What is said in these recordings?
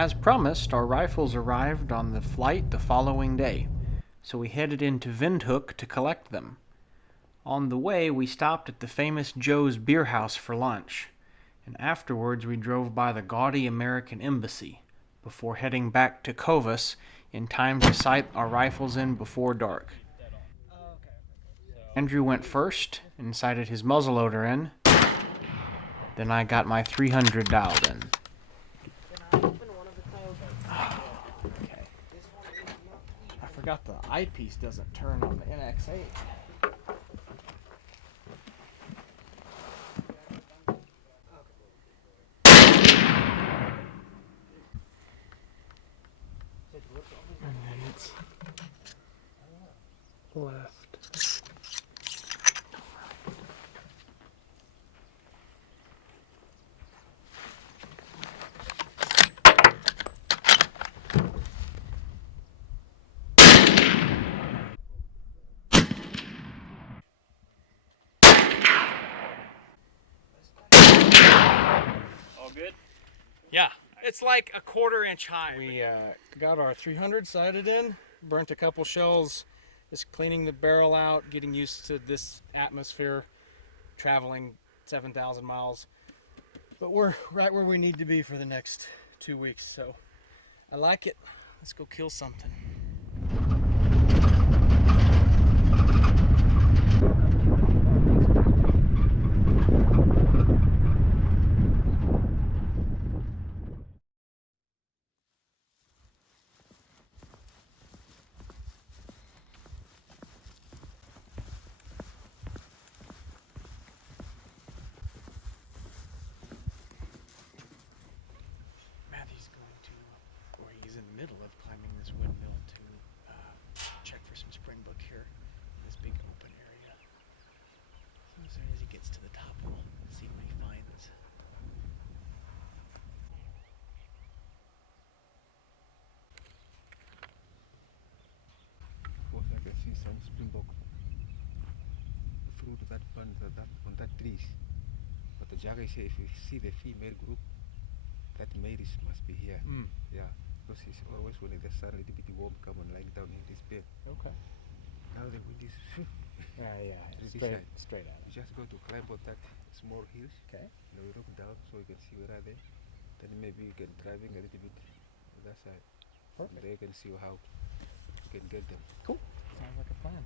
as promised, our rifles arrived on the flight the following day, so we headed into Windhoek to collect them. On the way, we stopped at the famous Joe's Beer House for lunch, and afterwards we drove by the gaudy American Embassy, before heading back to Kowas in time to sight our rifles in before dark. Andrew went first and sighted his muzzleloader in. Then I got my 300 dialed in. Okay. I forgot the eyepiece doesn't turn on the NX8. And then it's left. All good? Yeah, it's like a 1/4 inch high. We got our 300 sighted in, burnt a couple shells, just cleaning the barrel out, getting used to this atmosphere, traveling 7,000 miles. But we're right where we need to be for the next 2 weeks, so I like it. Let's go kill something. He's in the middle of climbing this windmill to check for some Springbuck here in this big open area. So as soon as he gets to the top, we'll see what he finds. Of course, I can see some Springbuck fruit that bunch on that trees. But the Jacques said if you see the female group, that male must be here. Yeah. Because he's always when the sun a little bit warm, come and lie down in this bed. Okay. Now the wind is Straight at you just go to climb up that small hills. Okay. And we look down so you can see where are they. Then maybe you can driving a little bit on that side. Perfect. And there you can see how you can get them. Cool. Sounds like a plan.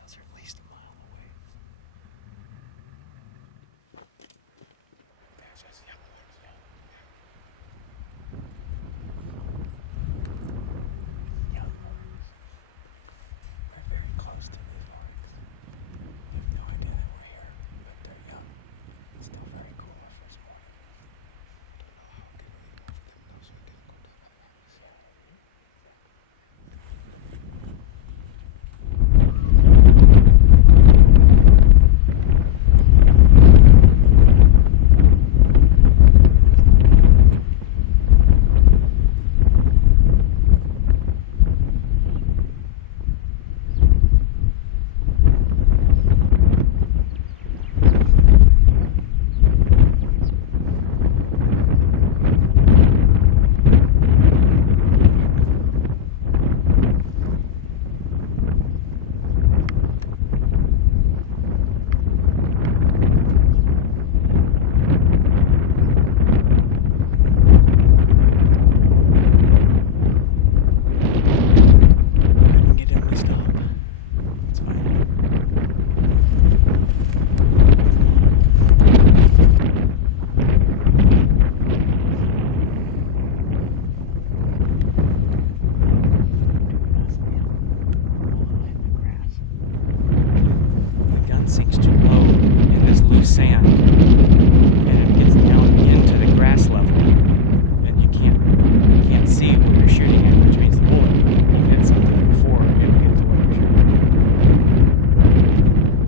Those are at least a mile away. There's just yellow. Young ones. They're very close to these ones. You have no idea that we're here, but they're young. It's still very cool our first morning. Don't know how good we go for them though, so we can go down that way. Couldn't get him to stop. It's fine. The gun sinks too low in this loose sand, and it gets down into the grass level, and you can't see what you're shooting at, which means the bullet hit something before it gets what you're shooting.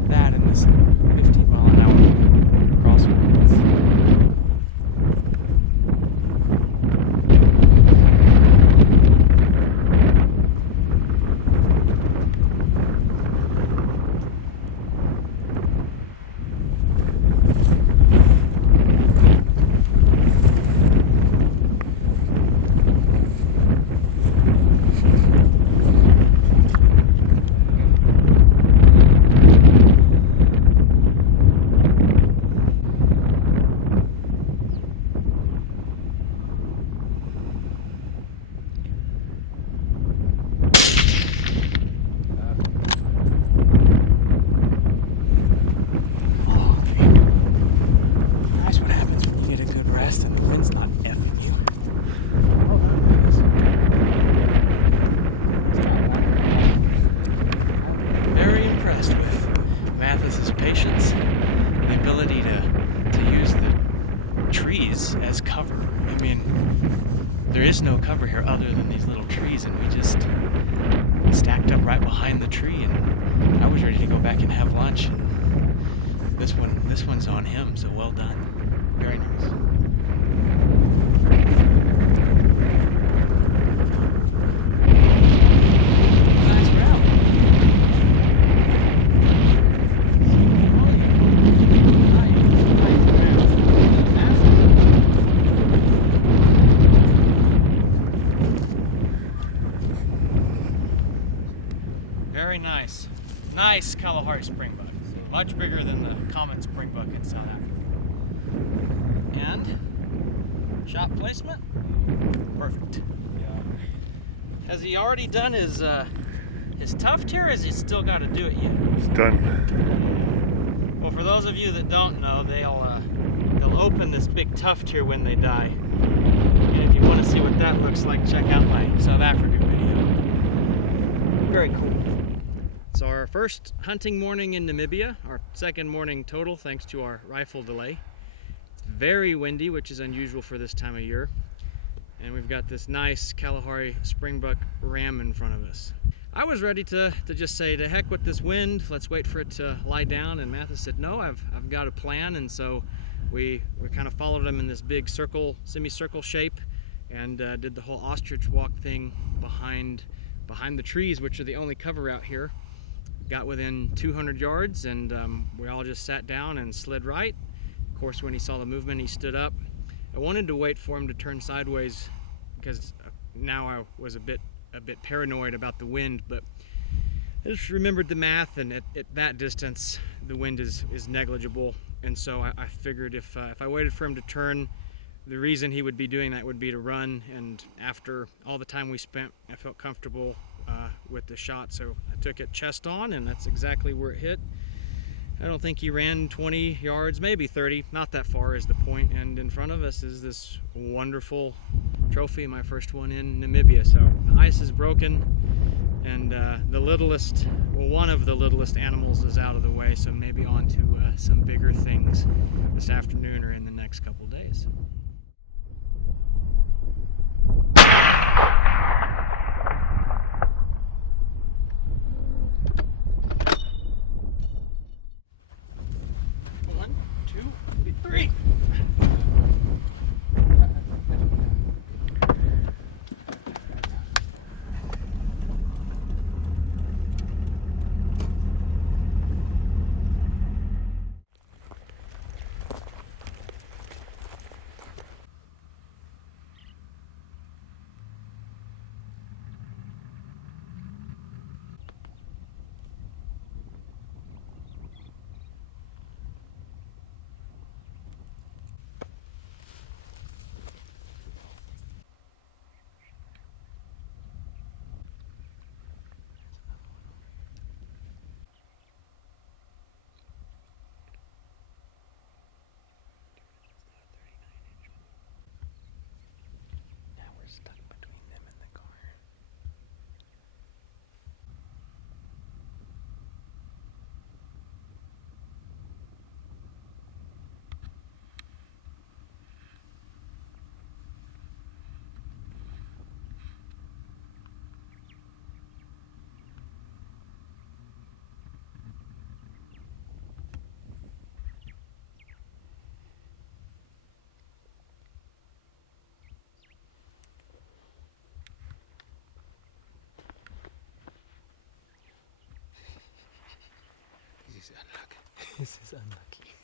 That and this 15 mile an hour crosswinds. there is no cover here other than these little trees, and we just stacked up right behind the tree, and I was ready to go back and have lunch. And this one's on him, so well done. Very nice. Very nice. Nice Kalahari Springbuck. Much bigger than the common Springbuck in South Africa. And shot placement? Perfect. Yeah. Has he already done his tuft here, or has he still got to do it yet? It's done. Well, for those of you that don't know, they'll open this big tuft here when they die. And if you want to see what that looks like, check out my South Africa video. Very cool. So our first hunting morning in Namibia, our second morning total thanks to our rifle delay. It's very windy, which is unusual for this time of year. And we've got this nice Kalahari Springbuck ram in front of us. I was ready to just say, to heck with this wind, let's wait for it to lie down, and Mathis said, no, I've got a plan. And so we kind of followed him in this big circle, semicircle shape, and did the whole ostrich walk thing behind the trees, which are the only cover out here. Got within 200 yards, and we all just sat down and slid right. Of course, when he saw the movement, he stood up. I wanted to wait for him to turn sideways because now I was a bit paranoid about the wind, but I just remembered the math, and at that distance, the wind is negligible. And so I figured if I waited for him to turn, the reason he would be doing that would be to run. And after all the time we spent, I felt comfortable with the shot, so I took it chest on, and that's exactly where it hit. I don't think he ran 20 yards, maybe 30, not that far is the point. And in front of us is this wonderful trophy, my first one in Namibia. So the ice is broken, and one of the littlest animals is out of the way, so maybe on to some bigger things this afternoon or in the next couple days. Three. This is unlucky.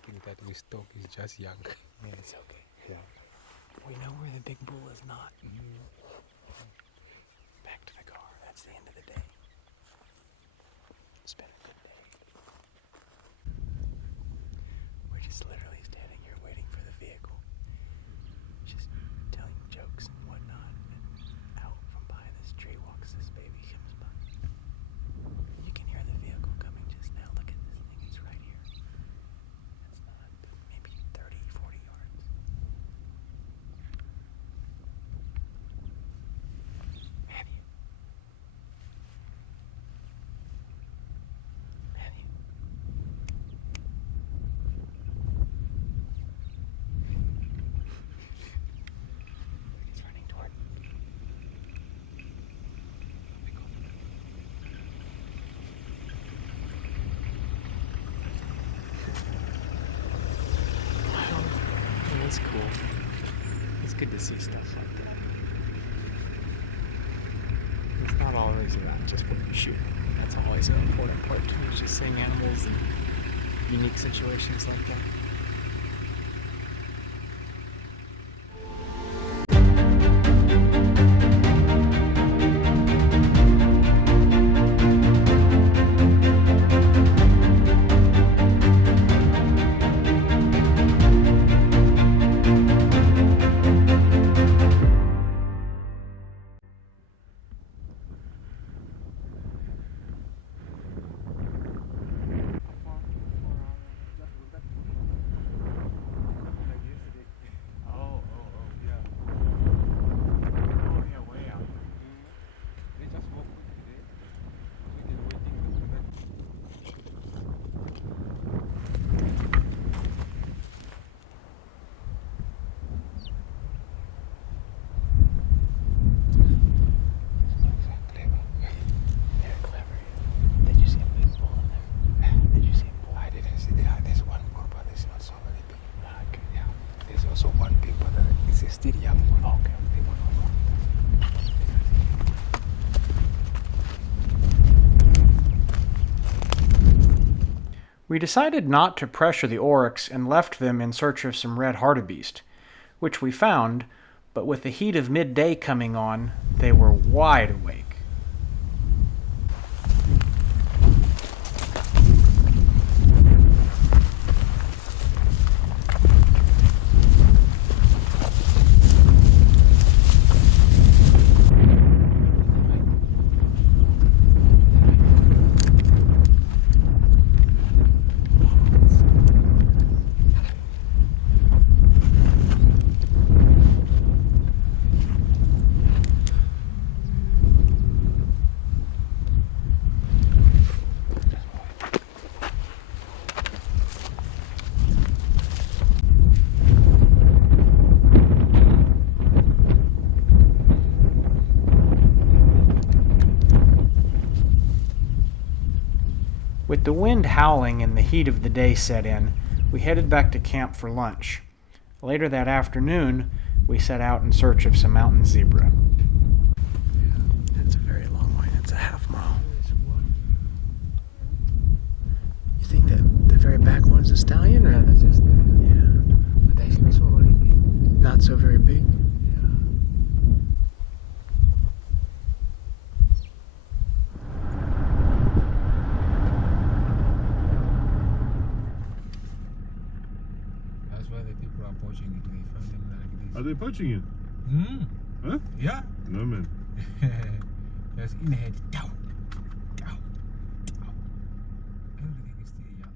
Thinking that this dog is just young. Yeah, it's okay. Yeah. We know where the big bull is not. Back to the car. That's the end of the day. It's been a good day. We're just literally standing here waiting for the vehicle. Just telling jokes and whatnot. And out from behind this tree walks this baby, comes by. You can hear the vehicle coming just now. Look at this thing. He's right here. That's not maybe 30, 40 yards. It's cool. It's good to see stuff like that. It's not always about just what you shoot. That's always an important part too, is just seeing animals in unique situations like that. We decided not to pressure the Oryx and left them in search of some red hartebeest, which we found, but with the heat of midday coming on, they were wide awake. With the wind howling and the heat of the day set in, we headed back to camp for lunch. Later that afternoon, we set out in search of some mountain zebra. That's a very long way. That's a half mile. You think that the very back one's a stallion, or That's just yeah, but that's not so very big. not so very big? That's why the people are poaching it. They find them like this. Are they poaching it? Huh? Yeah. No, man. Just in the head. Down. Down. Down. Everything is still young.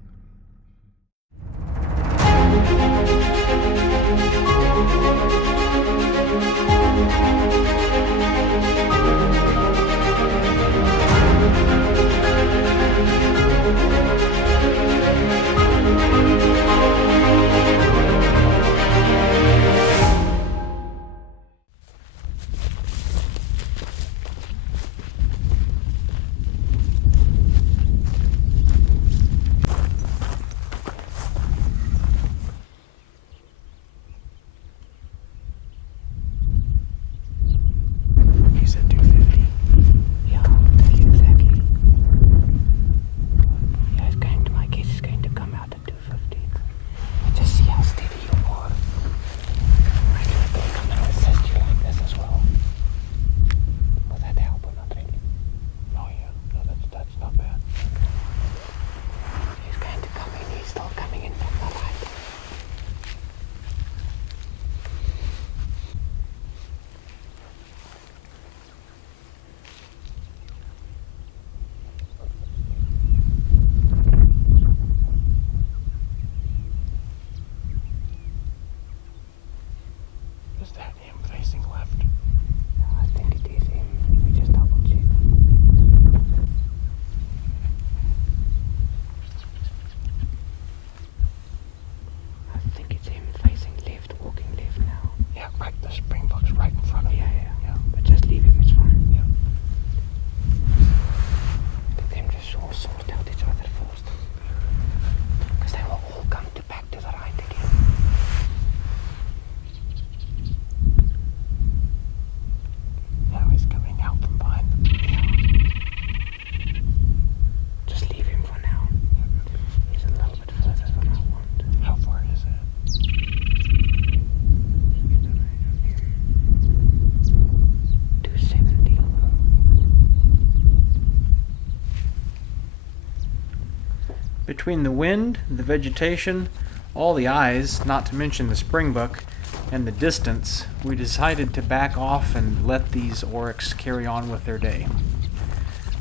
Between the wind, the vegetation, all the eyes, not to mention the Springbuck, and the distance, we decided to back off and let these Oryx carry on with their day.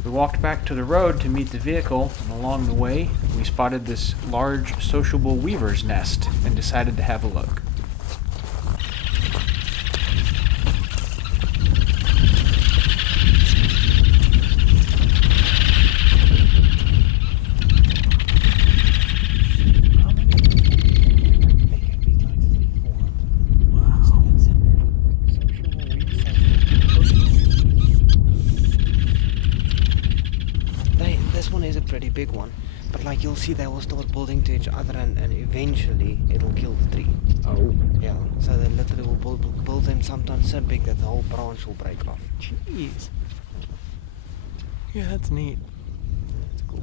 We walked back to the road to meet the vehicle, and along the way, we spotted this large sociable weaver's nest and decided to have a look. This one is a pretty big one, but like you'll see, they will start building to each other, and eventually it'll kill the tree. Oh. Yeah, so they literally will build them sometimes so big that the whole branch will break off. Jeez. Yeah, that's neat. That's cool.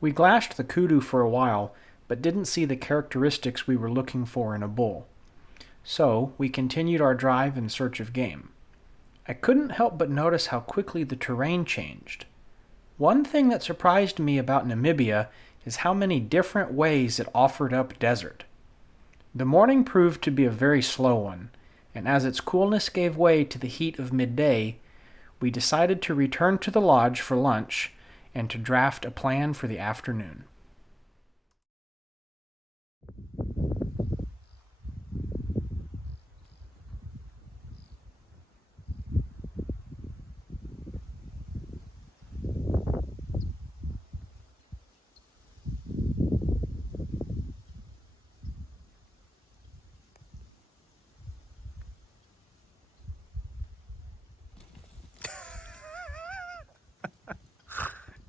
We glassed the kudu for a while, but didn't see the characteristics we were looking for in a bull. So, we continued our drive in search of game. I couldn't help but notice how quickly the terrain changed. One thing that surprised me about Namibia is how many different ways it offered up desert. The morning proved to be a very slow one, and as its coolness gave way to the heat of midday, we decided to return to the lodge for lunch and to draft a plan for the afternoon.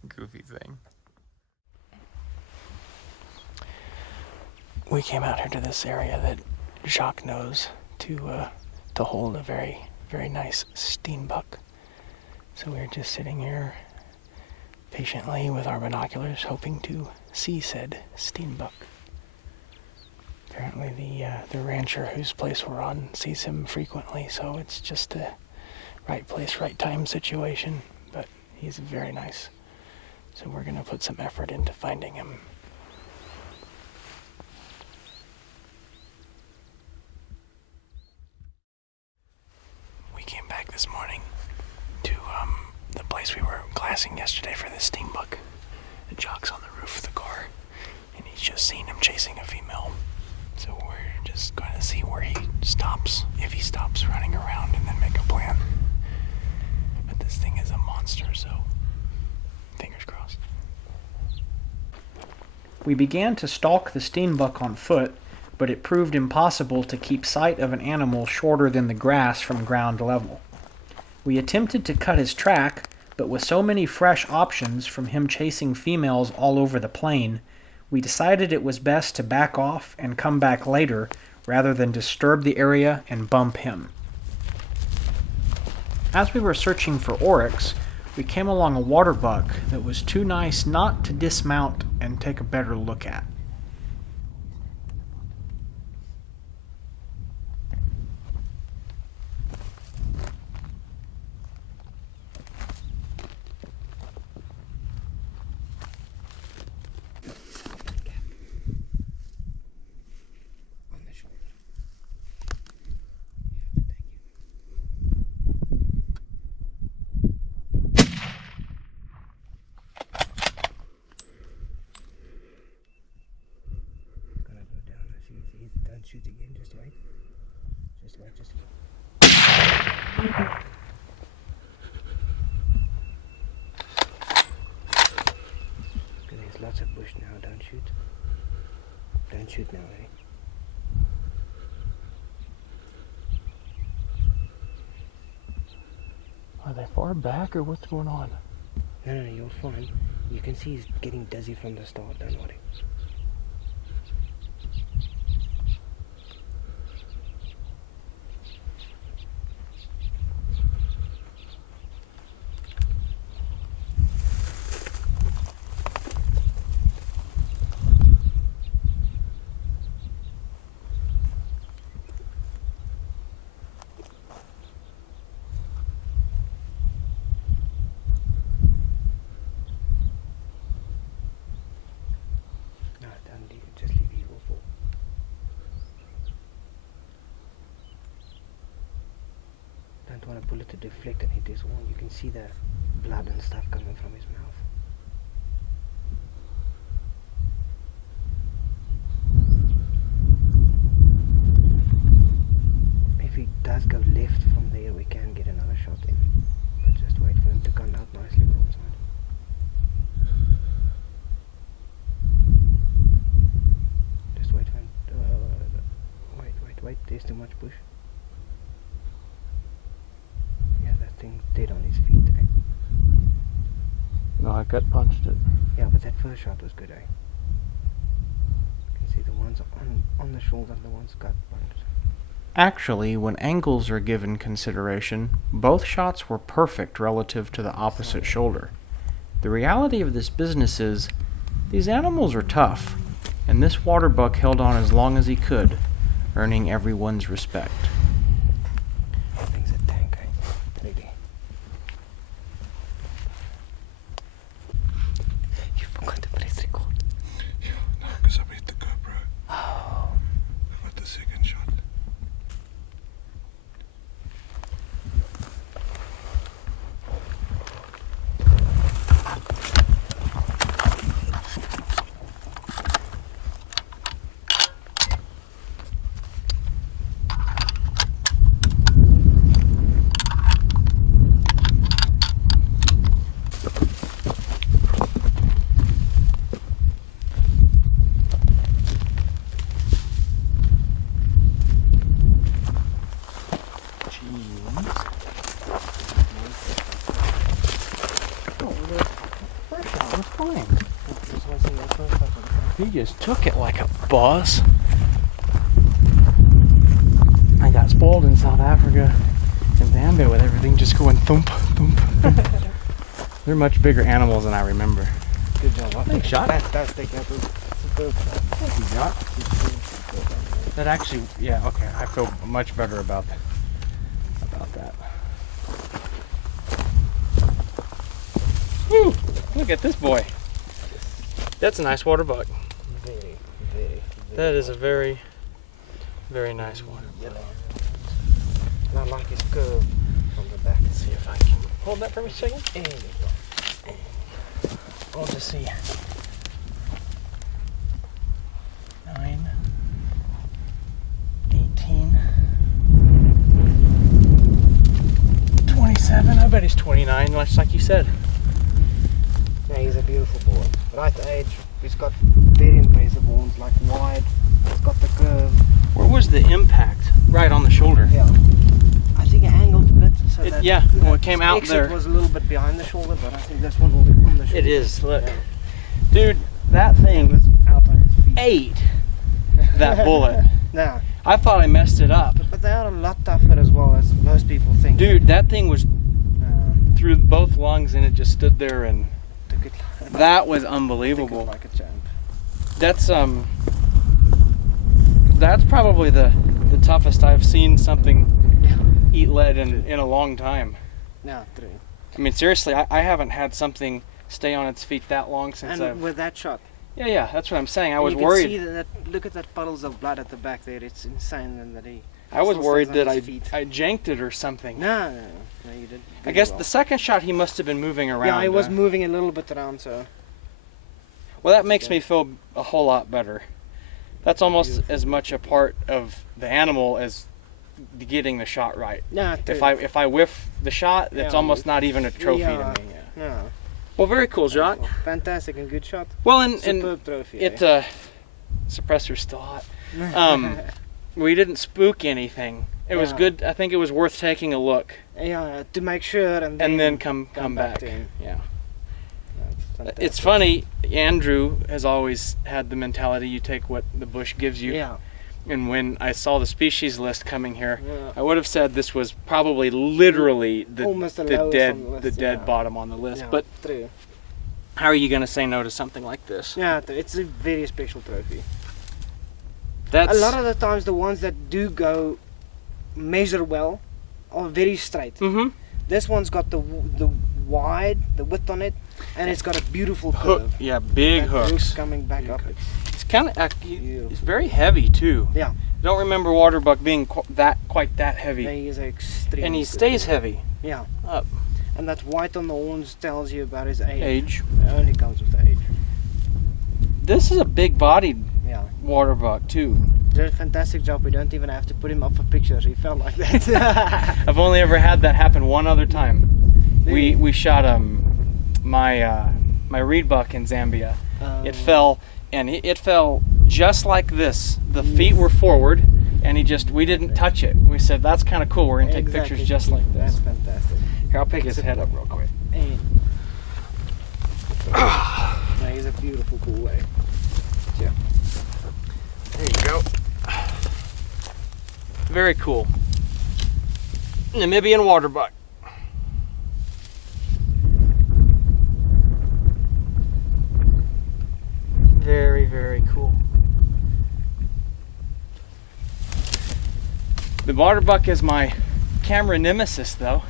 Goofy thing. We came out here to this area that Jacques knows to hold a very, very nice Steenbuck. So we're just sitting here patiently with our binoculars, hoping to see said Steenbuck. Apparently the rancher whose place we're on sees him frequently, so it's just a right place, right time situation. But he's very nice. So we're going to put some effort into finding him. We came back this morning to the place we were glassing yesterday for the Steenbuck. The Jacques on the roof of the car, and he's just seen him chasing a female. So we're just going to see where he stops, if he stops running around, and then make a plan. But this thing is a monster, so fingers crossed. We began to stalk the Steenbuck on foot, but it proved impossible to keep sight of an animal shorter than the grass from ground level. We attempted to cut his track, but with so many fresh options from him chasing females all over the plain, we decided it was best to back off and come back later rather than disturb the area and bump him. As we were searching for Oryx, we came along a Waterbuck that was too nice not to dismount and take a better look at. Shoot again, just wait. Just wait, just wait. Okay, there's lots of bush now, don't shoot. Don't shoot now, eh? Are they far back or what's going on? No, you're fine. You can see he's getting dizzy from the start, don't worry. bullet to deflect and hit his horn. You can see the blood and stuff coming from his mouth. If he does go left from there, we can get another shot in. But just wait for him to come out nicely broadside. Just wait for him. Wait. There's too much push. Yeah, that thing's dead on his feet. Eh? No, I gut punched it. Yeah, but that first shot was good. You can see the ones on the shoulder and the ones gut punched. Actually, when angles are given consideration, both shots were perfect relative to the opposite shoulder. The reality of this business is, these animals are tough, and this Waterbuck held on as long as he could, earning everyone's respect. That thing's a tank, eh? Really. You forgot to press record. Yeah, no, because I hit the GoPro. Oh. I got the second shot. He just took it like a boss. I got spoiled in South Africa and Zambia with everything just going thump, thump, thump. They're much bigger animals than I remember. Good job. Thanks, Jacques. Fantastic. That was superb. Thank you, Jacques. That actually, yeah, okay. I feel much better about that. Woo! Look at this boy. That's a nice Waterbuck. Very. That is a very, very nice one. And I like his curve from the back. Let's see if I can hold that for me a second. There you go. We'll just see. 9, 18, 27. I bet he's 29, much like you said. Yeah, he's a beautiful boy. Right age. He's got very impressive horns, like wide. He's got the curve. Where was the impact? Right on the shoulder. Yeah. I think it angled a bit. So It- that, yeah, that well, it came out exit there. was a little bit behind the shoulder, but I think this one will be on the shoulder. It is. Look, Yeah. dude, that It thing was out on its feet. ate that bullet. No, I thought I messed it up. but they are a lot tougher as well as most people think. Dude, that thing was Uh, through both lungs and it just stood there, and took it that was took it unbelievable. like a champ. That's probably the toughest I've seen something eat lead in a long time. No, true. I mean, seriously, I haven't had something stay on its feet that long since And with that shot, yeah, that's what I'm saying. I was you worried. can see that. Look at that puddles of blood at the back there. It's insane, and that he. I was still worried stays on that his feet. I janked it or something. No, you did. I guess the second shot he must have been moving around. Yeah, he was moving a little bit around, so. Well, that makes me feel a whole lot better. That's almost as much a part of the animal as getting the shot right. Yeah, If I whiff the shot, it's Yeah, almost not even a trophy yeah. to me. Yeah. No. Well, very cool, Jacques. Fantastic and good shot. Well, and Superb trophy. it suppressor's still hot. We didn't spook anything. It was Yeah. good. I think it was worth taking a look yeah, to make sure and and then come back. to him. Yeah. That's It's fantastic. funny. Andrew has always had the mentality you take what the bush gives you. Yeah. And when I saw the species list coming here, Yeah. I would have said this was probably literally Almost the the lowest dead on the list, the dead yeah. bottom on the list. Yeah, But true. how are you going to say no to something like this? Yeah, it's a very special trophy. That's A lot of the times, the ones that do go measure well are very straight. Mhm. This one's got the width on it, and it's got a beautiful Hook. curve. Yeah, big That hook's hooks. coming back Big up. hooks. It's kind of he's very heavy too. Yeah. I don't remember Waterbuck being quite that heavy. He is extremely And he good. stays heavy. Yeah. Up. And that white on the horns tells you about his age. Age. It only comes with age. This is a big-bodied Yeah. Waterbuck too. Did a fantastic job. We don't even have to put him up for pictures. He felt like that. I've only ever had that happen one other time. Really? We shot my reed buck in Zambia. It fell, and it fell just like this. The feet were forward, and we didn't touch it. We said, that's kind of cool. We're going to take Exactly. pictures just like this. That's fantastic. Here, I'll pick his head up real quick. And no, he's a beautiful, cool way. Yeah. There you go. Very cool. Namibian waterbuck. Very, very cool. The waterbuck is my camera nemesis, though.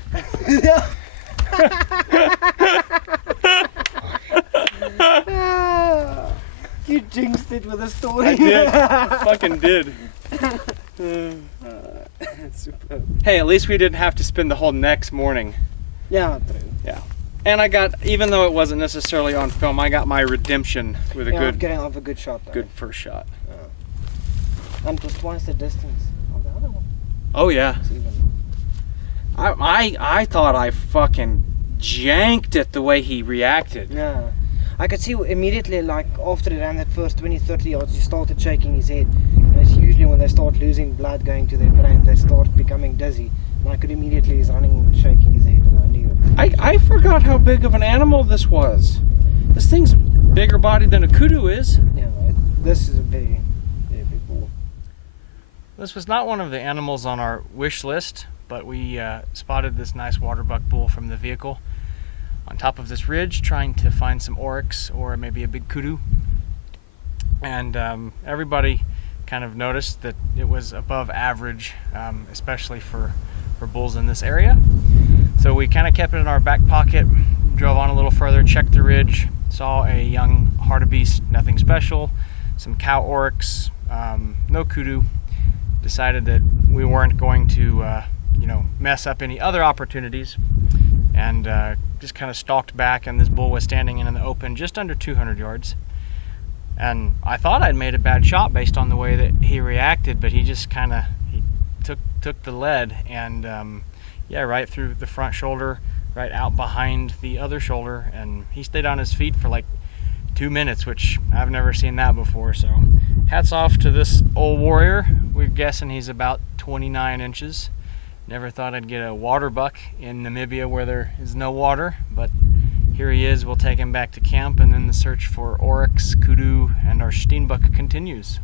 You jinxed it with a story. I did. Fucking did. Super. Hey, at least we didn't have to spend the whole next morning. Yeah, true. Yeah. And I got, even though it wasn't necessarily on film, I got my redemption with a Getting off a good shot though. good first shot. And it was twice the distance of the other one. Oh yeah. It's even. I thought I fucking janked it the way he reacted. Yeah. I could see immediately, like, after he ran that first 20, 30 yards, he started shaking his head. And it's usually when they start losing blood going to their brain, they start becoming dizzy. And I could immediately, he's running and shaking his head, and I knew it. I forgot how big of an animal this was. This thing's bigger bodied than a kudu is. Yeah, this is a very, very big bull. This was not one of the animals on our wish list, but we spotted this nice waterbuck bull from the vehicle on top of this ridge, trying to find some oryx or maybe a big kudu. And everybody kind of noticed that it was above average, especially for bulls in this area. So we kind of kept it in our back pocket, drove on a little further, checked the ridge, saw a young hartebeest, nothing special, some cow oryx, no kudu. Decided that we weren't going to mess up any other opportunities, and just kind of stalked back, and this bull was standing in the open just under 200 yards. And I thought I'd made a bad shot based on the way that he reacted, but he just kind of took the lead, and right through the front shoulder, right out behind the other shoulder, and he stayed on his feet for like 2 minutes, which I've never seen that before. So hats off to this old warrior. We're guessing he's about 29 inches. Never thought I'd get a waterbuck in Namibia where there is no water, but here he is. We'll take him back to camp, and then the search for oryx, kudu, and our Steenbuck continues.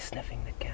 Sniffing the cow.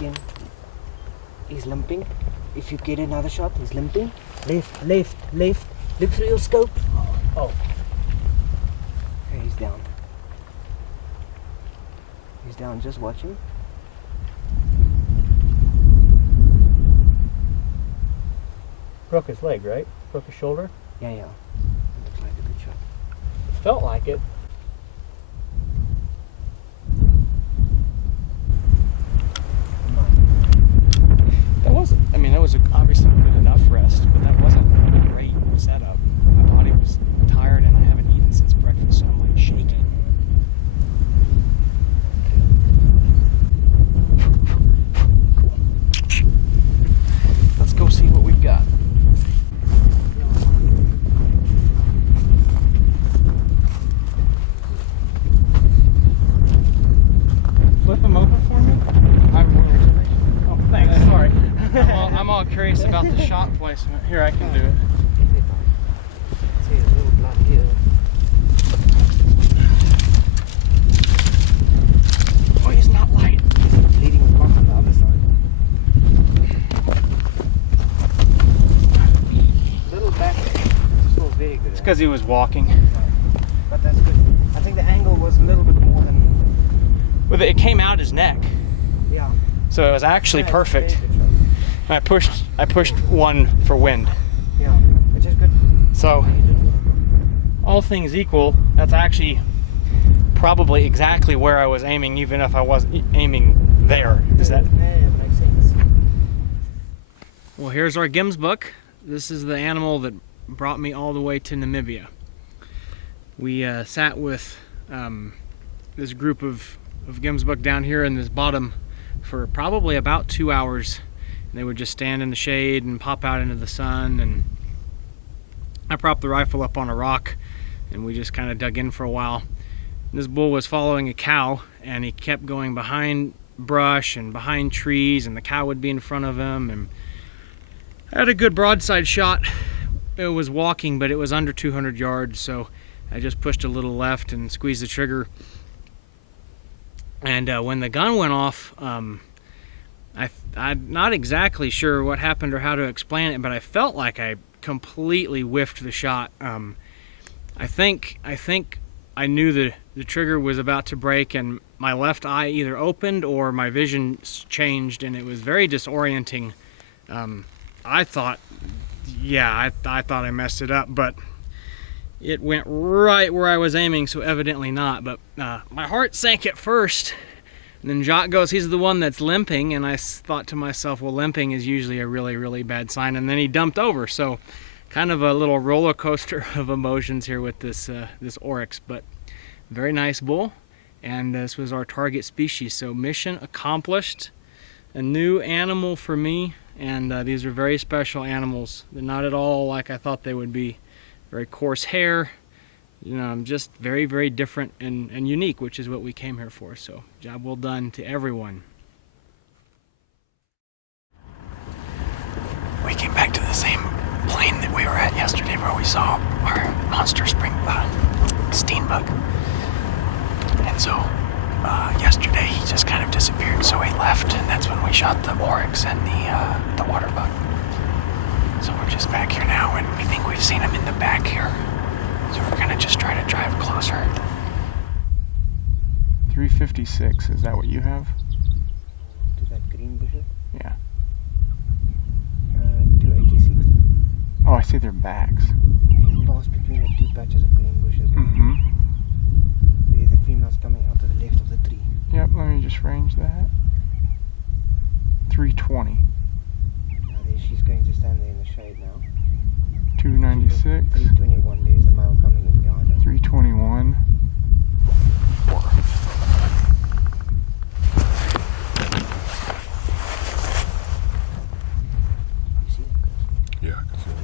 again. He's limping. If you get another shot, he's limping. Left, left, left. Look through your scope. Oh. Okay, he's down. He's down, just watch him. Broke his leg, right? Broke his shoulder? Yeah. Looks like a good shot. It felt like it. That wasn't, I mean, that was obviously a good enough rest, but that wasn't a great setup. My body was tired and I haven't eaten since breakfast, so I'm like shaking. Cool. Let's go see what we've got. Flip them over for me? I'm more reservation. Oh, thanks. Sorry. I'm all curious about the shot placement. Here, I can do it. See a little blood here. Oh, he's not light. He's bleeding across on the other side. Little back. Still very good. It's because he was walking. But that's good. I think the angle was a little bit more than. Well, it came out his neck, Yeah. so it was actually Yeah, perfect. very good shot. I pushed one for wind. Yeah, which is good. So, all things equal, that's actually probably exactly where I was aiming, even if I wasn't aiming there. Is that? Yeah, it makes sense. Well, here's our Gemsbuck. This is the animal that brought me all the way to Namibia. We sat with this group of Gemsbuck down here in this bottom for probably about 2 hours. And they would just stand in the shade and pop out into the sun, and I propped the rifle up on a rock and we just kind of dug in for a while. And this bull was following a cow and he kept going behind brush and behind trees, and the cow would be in front of him, and I had a good broadside shot. It was walking, but it was under 200 yards, so I just pushed a little left and squeezed the trigger. And when the gun went off, I'm not exactly sure what happened or how to explain it, but I felt like I completely whiffed the shot. I think I knew the trigger was about to break, and my left eye either opened or my vision changed, and it was very disorienting. I thought I messed it up, but it went right where I was aiming, so evidently not. But my heart sank at first. And then Jacques goes, he's the one that's limping, and I thought to myself, well, limping is usually a really, really bad sign. And then he dumped over, so kind of a little roller coaster of emotions here with this Oryx, but very nice bull. And this was our target species, so mission accomplished. A new animal for me, and these are very special animals. They're not at all like I thought they would be. Very coarse hair, you know, just very, very different and unique, which is what we came here for. So, job well done to everyone. We came back to the same plane that we were at yesterday, where we saw our monster Steenbuck. And so, yesterday he just kind of disappeared, so he left, and that's when we shot the Oryx and the Waterbuck. So we're just back here now, and we think we've seen him in the back here. So we're gonna just try to drive closer. 356, is that what you have? To that green bushes? Yeah. 286. Oh, I see their backs. Pass between the two patches of green bushes. Mm-hmm. The female's coming out to the left of the tree. Yep, let me just range that. 320. She's going to stand there in the shade now. 296. 321, there's the male coming in behind her. 321. 4. You see that, Chris? Yeah, I can see it.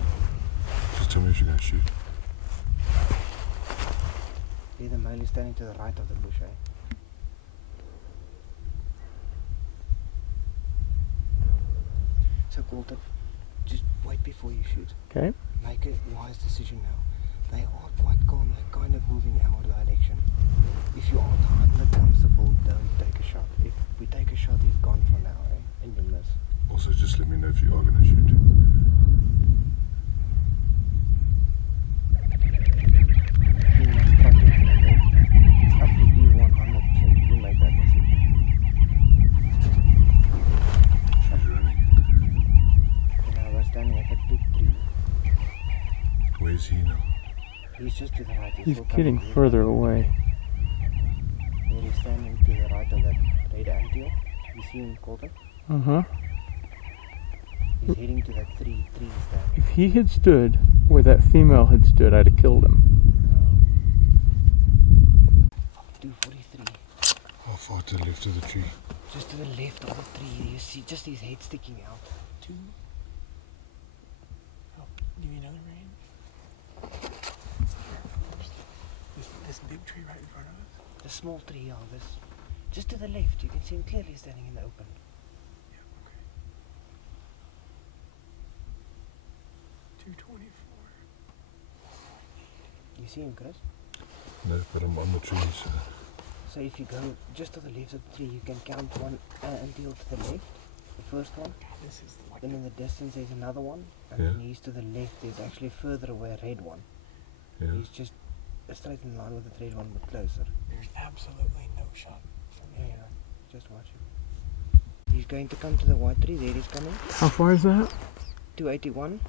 Just tell me if you're gonna shoot. There the male is standing to the right of the bush, eh? So Colton, just wait before you shoot. Okay. Make a wise decision now. They are quite calm, they're kind of moving our direction. If you aren't uncomfortable, don't take a shot. If we take a shot, he's gone for now, eh? know if you are going to shoot. You must cut it. It's up to you 100%. You make that decision. She's running. Now we're standing at that big tree. Where's he now? He's just to the right. He's still getting coming. further away. There he's standing to the right of that red anthill. You see him, Colton? Uh-huh. He's heading to that three trees there. If he had stood where that female had stood, I'd have killed him. 243. How far to the left of the tree? Just to the left of the tree. You see just his head sticking out. 2. Oh, give me another range. This big tree right in front of us? The small tree, yeah. This. Just to the left. You can see him clearly standing in the open. Yeah, okay. 224. You see him, Chris? No, but I'm on the tree, so... So if you go just to the left of the tree, you can count one anthill to the left, the first one. This is like Then in the distance there's another one, and Yeah. then he's to the left. There's actually further away a red one. Yeah. He's just straight in line with the red one, but closer. there's absolutely no shot from Yeah, here. just watch him. He's going to come to the white tree. There he's coming. How far is that? 281.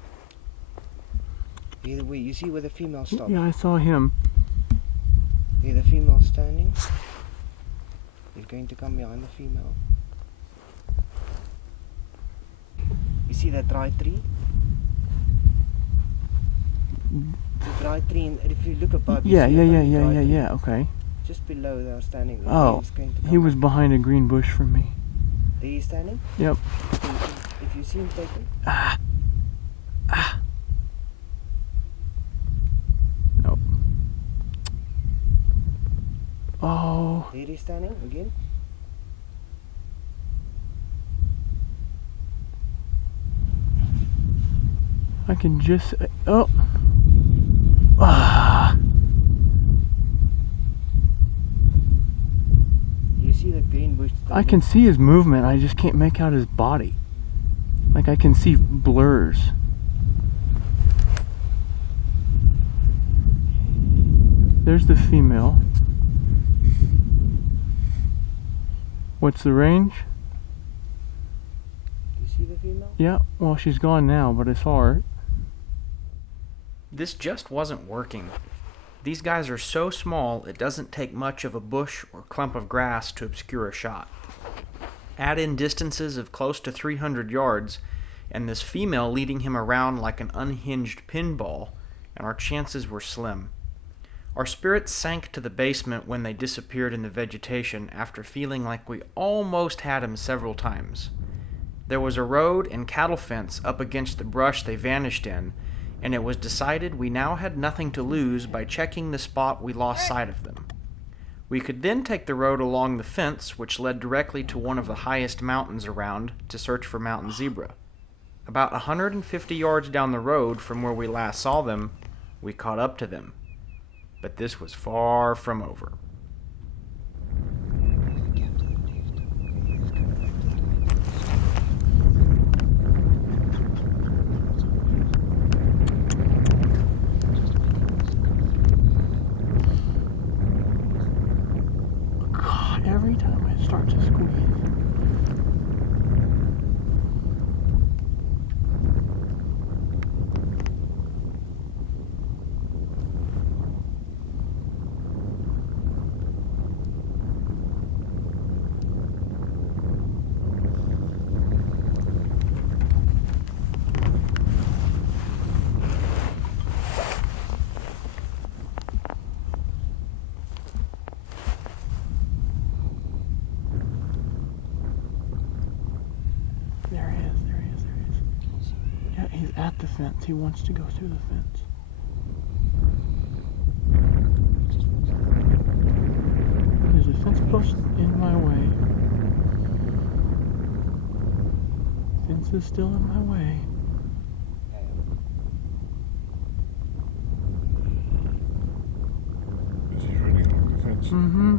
Either way, you see where the female stopped. Yeah, I saw him. There the female standing. He's going to come behind the female. You see that dry tree? The dry tree, and if you look above, you see a dry tree. okay. Just below they are standing there. Oh, He's going to he come was up. behind a green bush from me. There he's standing. Yep. So if you see him taken, Nope. Oh, there he's standing again. I can just... Oh. Ah. You see the green bush? to the I can left? see his movement, I just can't make out his body. Like I can see blurs. There's the female. What's the range? You see the female? Yeah, well she's gone now, but I saw her. This just wasn't working. These guys are so small, it doesn't take much of a bush or clump of grass to obscure a shot. Add in distances of close to 300 yards, and this female leading him around like an unhinged pinball, and our chances were slim. Our spirits sank to the basement when they disappeared in the vegetation after feeling like we almost had him several times. There was a road and cattle fence up against the brush they vanished in, and it was decided we now had nothing to lose by checking the spot we lost sight of them. We could then take the road along the fence, which led directly to one of the highest mountains around, to search for mountain zebra. About 150 yards down the road from where we last saw them, we caught up to them. But this was far from over. God, every time I start to squeeze. There he is, there he is, there he is. Yeah, he's at the fence. He wants to go through the fence. There's a fence post in my way. Fence is still in my way. Is he running along the fence? Mm-hmm.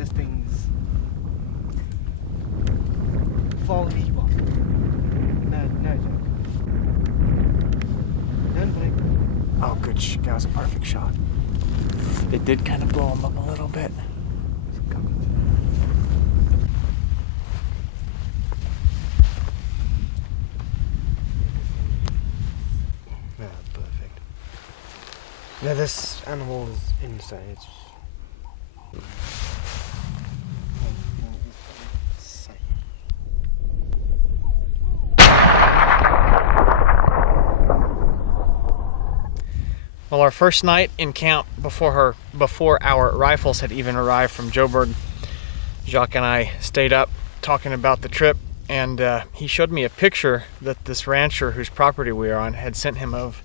this thing's fall lead off. No joke. Don't break. Oh, good. That was a perfect shot. It did kind of blow him up a little bit. No, perfect. Yeah, this animal is insane. It's insane. Well, our first night in camp before our rifles had even arrived from Joburg, Jacques and I stayed up talking about the trip, and he showed me a picture that this rancher whose property we are on had sent him of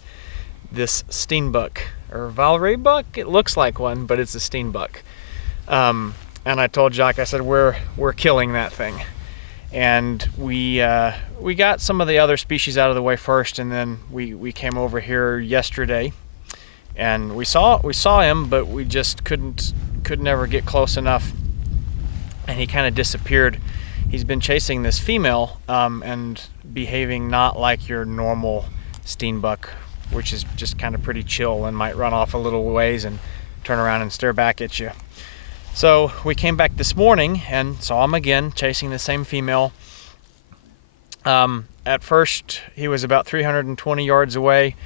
this Steenbuck, or Valraybuck. It looks like one, but it's a Steenbuck. And I told Jacques, I said, we're killing that thing. And we got some of the other species out of the way first, and then we came over here yesterday. And we saw him, but we just could never get close enough, and he kind of disappeared. He's been chasing this female and behaving not like your normal Steenbuck, which is just kind of pretty chill and might run off a little ways and turn around and stare back at you. So we came back this morning and saw him again chasing the same female. At first he was about 320 yards away.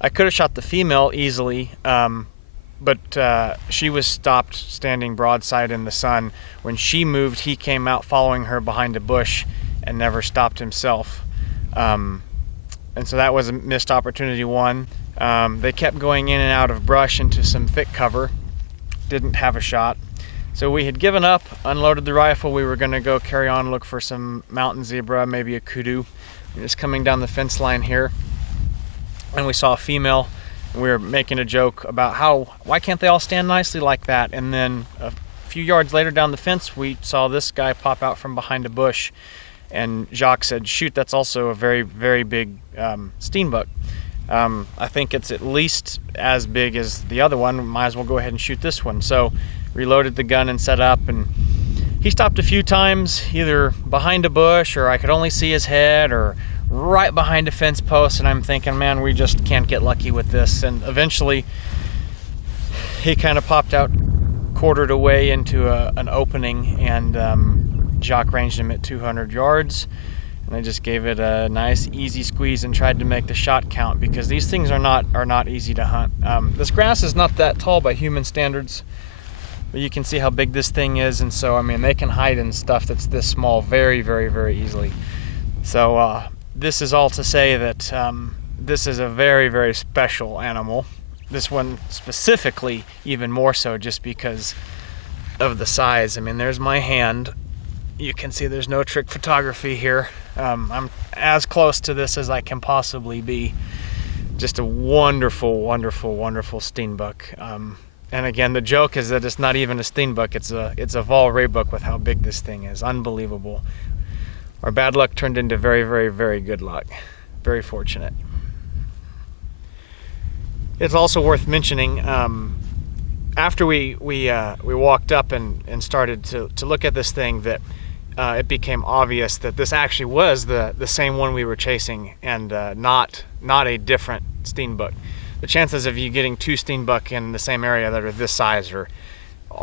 I could have shot the female easily, but she was stopped standing broadside in the sun. When she moved, he came out following her behind a bush and never stopped himself. And so that was a missed opportunity one. They kept going in and out of brush into some thick cover. Didn't have a shot. So we had given up, unloaded the rifle. We were going to go carry on, look for some mountain zebra, maybe a kudu. We're just coming down the fence line here, and we saw a female. We were making a joke about why can't they all stand nicely like that? And then a few yards later down the fence, we saw this guy pop out from behind a bush, and Jacques said, shoot, that's also a very, very big Steenbuck. I think it's at least as big as the other one. Might as well go ahead and shoot this one. So reloaded the gun and set up, and he stopped a few times, either behind a bush, or I could only see his head, or right behind a fence post, and I'm thinking, man, we just can't get lucky with this. And eventually he kind of popped out, quartered away into an opening, and Jacques ranged him at 200 yards, and I just gave it a nice easy squeeze and tried to make the shot count, because these things are not easy to hunt. This grass is not that tall by human standards, but you can see how big this thing is, and so I mean they can hide in stuff that's this small very, very, very easily. So this is all to say that this is a very, very special animal. This one specifically even more so, just because of the size. I mean, there's my hand. You can see there's no trick photography here. I'm as close to this as I can possibly be. Just a wonderful, wonderful, wonderful Steenbuck. And again, the joke is that it's not even a Steenbuck, it's a Valraybuck with how big this thing is. Unbelievable. Our bad luck turned into very, very, very good luck. Very fortunate. It's also worth mentioning, after we walked up and started to look at this thing, that it became obvious that this actually was the same one we were chasing, and not a different Steenbuck. The chances of you getting two Steenbuck in the same area that are this size are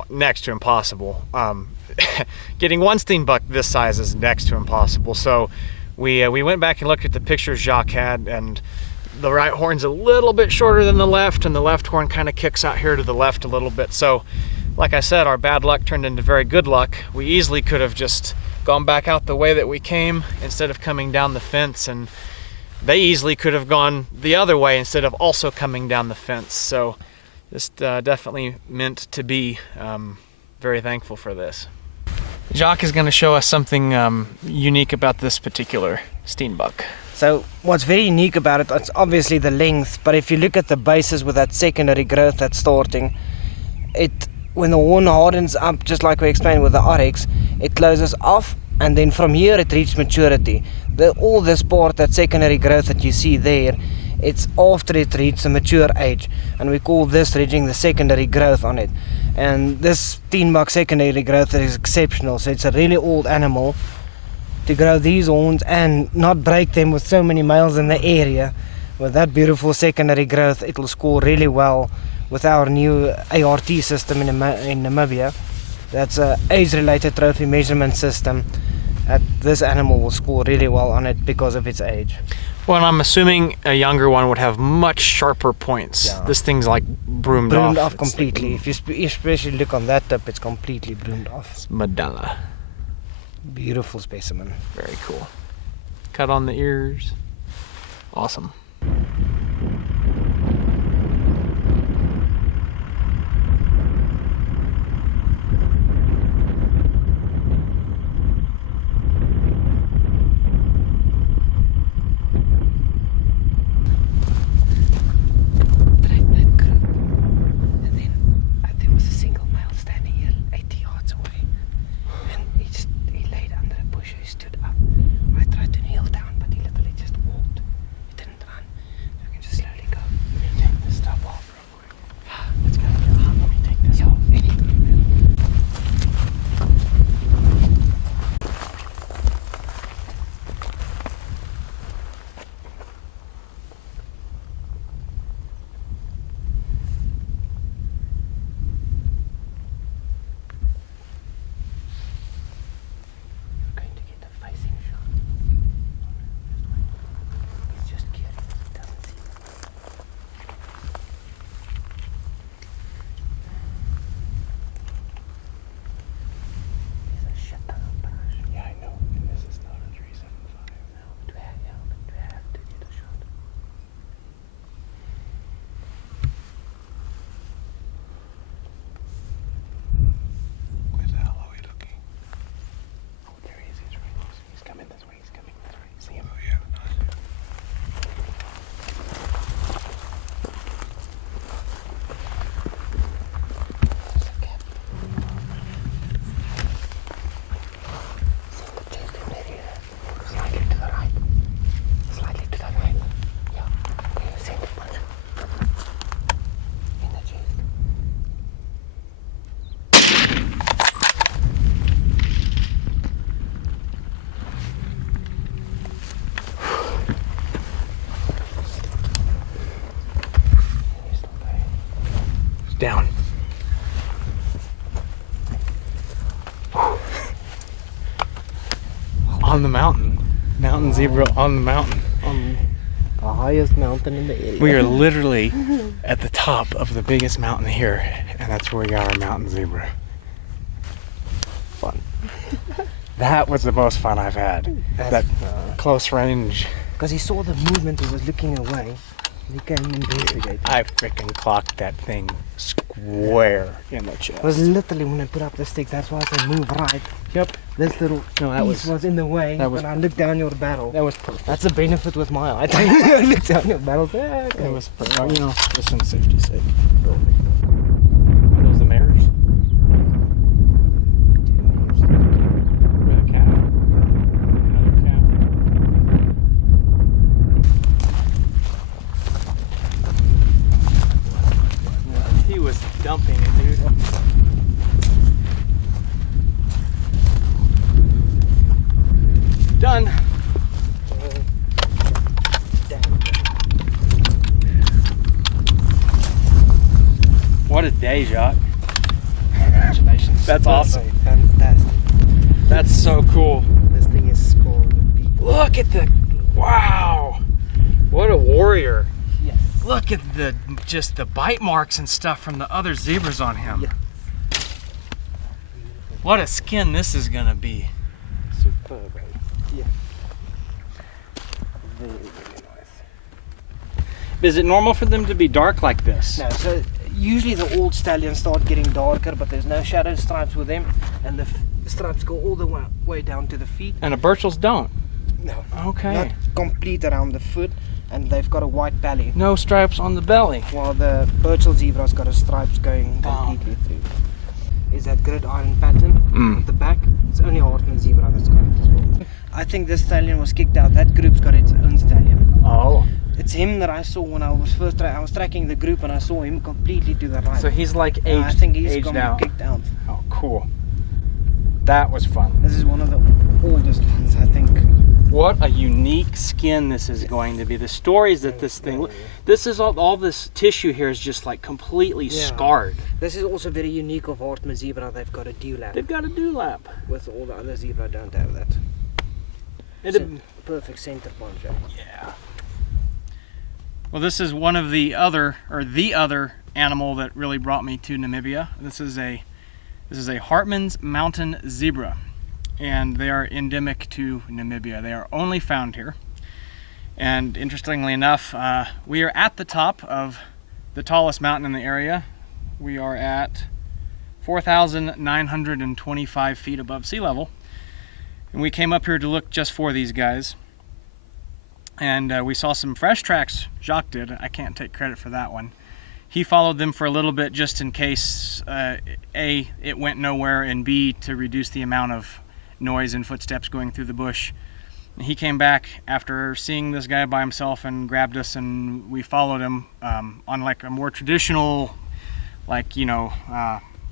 next to impossible. Getting one Steenbuck this size is next to impossible. So we went back and looked at the pictures Jacques had, and the right horn's a little bit shorter than the left, and the left horn kind of kicks out here to the left a little bit. So like I said, our bad luck turned into very good luck. We easily could have just gone back out the way that we came instead of coming down the fence, and they easily could have gone the other way instead of also coming down the fence. So just definitely meant to be. Very thankful for this. Jacques is going to show us something unique about this particular Steenbuck. So what's very unique about it, it's obviously the length, but if you look at the bases with that secondary growth that's starting, when the horn hardens up, just like we explained with the Oryx, it closes off, and then from here it reaches maturity. All this part, that secondary growth that you see there, it's after it reaches a mature age, and we call this reaching the secondary growth on it. And this Steenbuck secondary growth is exceptional. So it's a really old animal to grow these horns and not break them with so many males in the area. With that beautiful secondary growth, it will score really well with our new ART system in Namibia. That's a age-related trophy measurement system. This animal will score really well on it because of its age. Well, and I'm assuming a younger one would have much sharper points. Yeah. This thing's like broomed off completely. Like, if you especially look on that tip, it's completely broomed off. It's Madonna. Beautiful specimen. Very cool. Cut on the ears. Awesome. Down. On the mountain. Mountain zebra on the mountain. On the highest mountain in the area. We are literally at the top of the biggest mountain here, and that's where we got our mountain zebra. Fun. That was the most fun I've had. That close range. Because he saw the movement, he was looking away. He came and investigated. I freaking clocked that thing square in the chest. It was literally when I put up the stick, that's why I said move right. Yep. This little piece was in the way when I looked down your barrel. That was perfect. That's a benefit with my eye. I looked down your barrel. Okay. That was perfect. You know, just in safety's sake. Are those the mares? Another calf. Another calf. He was dumping it, dude. Done. What a day, Jacques. Congratulations. That's awesome. Fantastic. That's so cool. This thing is scored with beat. Look at the, wow. What a warrior. Yes. Look at the, just the bite marks and stuff from the other zebras on him. Yeah. What a skin this is gonna be. Superb, right? Yeah. Very, very nice. Is it normal for them to be dark like this? No, so usually the old stallions start getting darker, but there's no shadow stripes with them, and the stripes go all the way down to the feet. And the Birchals don't? No. Okay. Not complete around the foot, and they've got a white belly. No stripes on the belly. While the Birchal zebra's got a stripes going completely through. Is that gridiron pattern at the back? It's only Hartman zebra that's got it as well. I think this stallion was kicked out. That group's got its own stallion. Oh. It's him that I saw when I was first I was tracking the group, and I saw him completely to the right. So he's like aged, I think he's aged gone out. kicked out. Oh, cool. That was fun. This is one of the oldest ones, I think. What a unique skin this is going to be. The stories that this thing, this is all this tissue here is just like completely scarred. This is also very unique of Hartman zebra. They've got a dewlap. They've got a dewlap. With all the other zebra don't have that. It's a perfect center poncho. Yeah. Well, this is one of the other animal that really brought me to Namibia. This is a Hartman's mountain zebra, and they are endemic to Namibia. They are only found here. And interestingly enough, we are at the top of the tallest mountain in the area. We are at 4,925 feet above sea level. And we came up here to look just for these guys. And we saw some fresh tracks. Jacques did. I can't take credit for that one. He followed them for a little bit just in case, A, it went nowhere, and B, to reduce the amount of noise and footsteps going through the bush. He came back after seeing this guy by himself and grabbed us, and we followed him on like a more traditional, like, you know,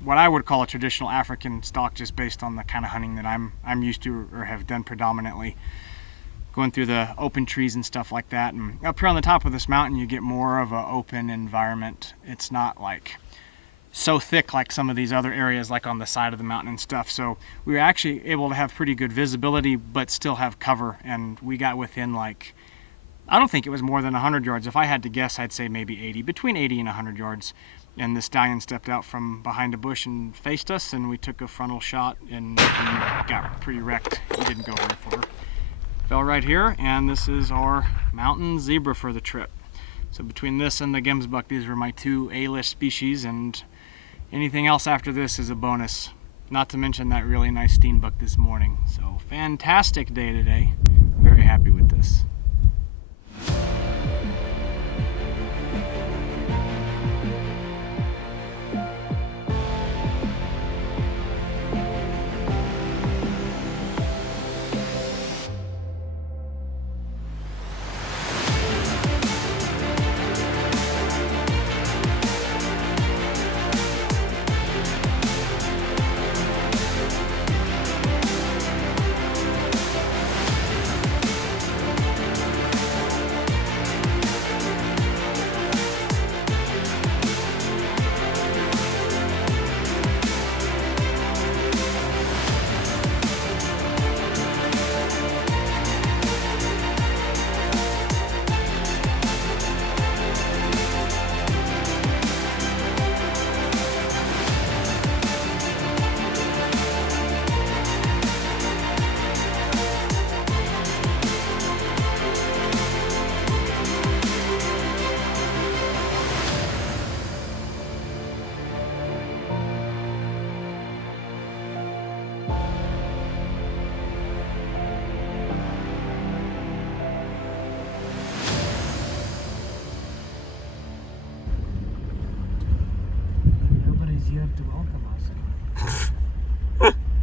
what I would call a traditional African stalk, just based on the kind of hunting that I'm used to or have done predominantly, going through the open trees and stuff like that. And up here on the top of this mountain, you get more of an open environment. It's not like so thick like some of these other areas, like on the side of the mountain and stuff. So we were actually able to have pretty good visibility, but still have cover. And we got within, like, I don't think it was more than 100 yards. If I had to guess, I'd say maybe 80, between 80 and 100 yards. And the stallion stepped out from behind a bush and faced us, and we took a frontal shot, and he got pretty wrecked. He didn't go very far. Fell right here, and this is our mountain zebra for the trip. So between this and the Gemsbuck, these were my two A-list species, and anything else after this is a bonus. Not to mention that really nice Steenbuck this morning. So fantastic day today. Very happy with this. Nobody's here to welcome us.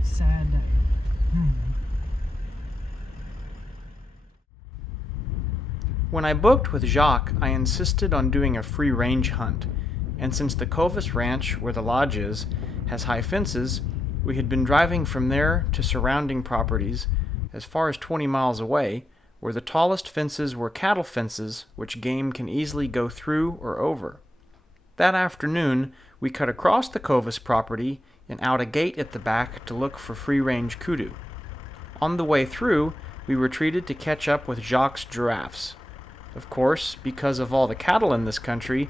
Sad day. When I booked with Jacques, I insisted on doing a free range hunt, and since the Kowas ranch, where the lodge is, has high fences, we had been driving from there to surrounding properties as far as 20 miles away, where the tallest fences were cattle fences which game can easily go through or over. That afternoon, we cut across the Kowas property and out a gate at the back to look for free-range kudu. On the way through, we retreated to catch up with Jacques' giraffes. Of course, because of all the cattle in this country,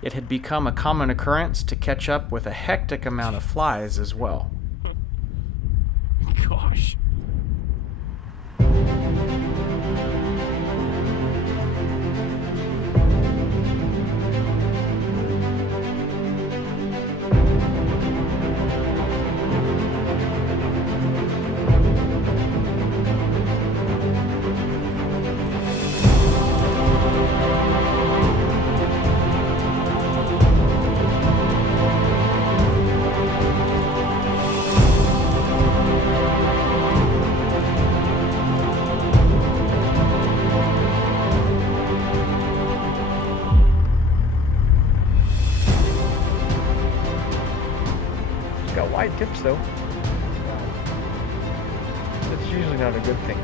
it had become a common occurrence to catch up with a hectic amount of flies as well. Gosh. much though. That's usually not a good thing.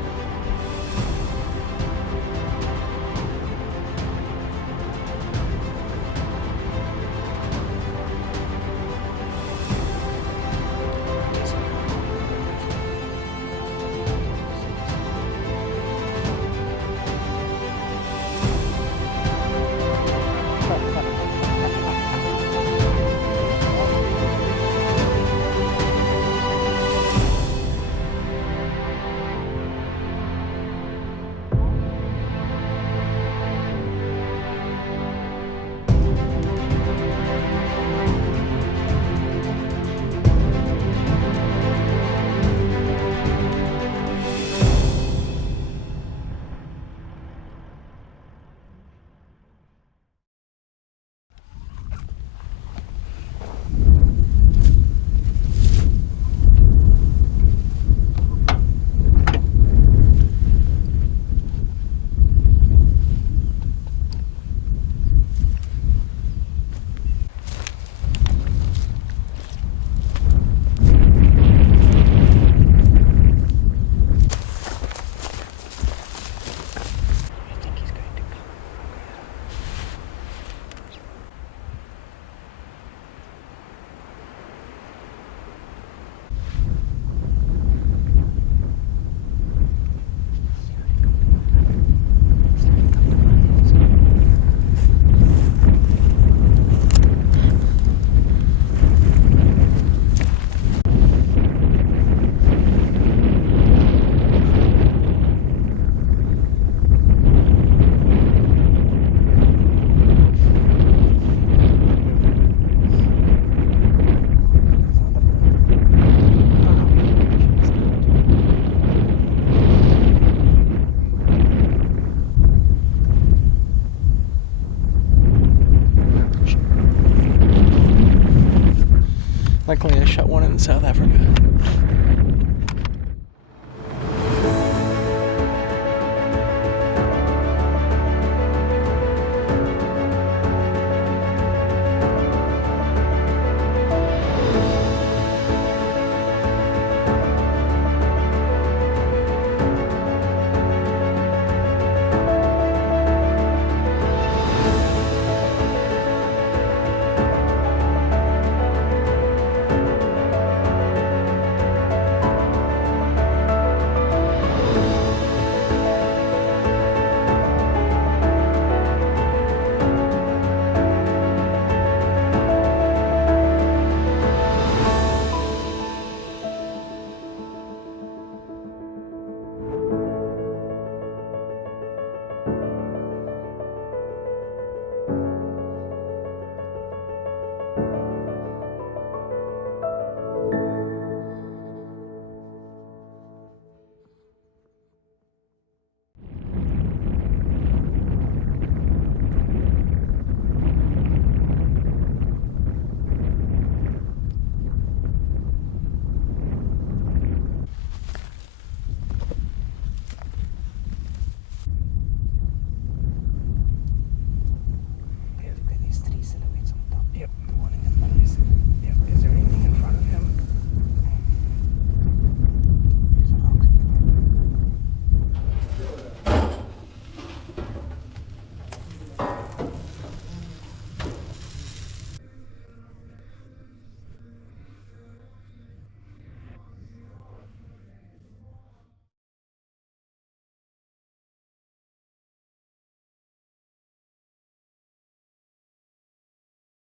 Luckily I shot one in South Africa.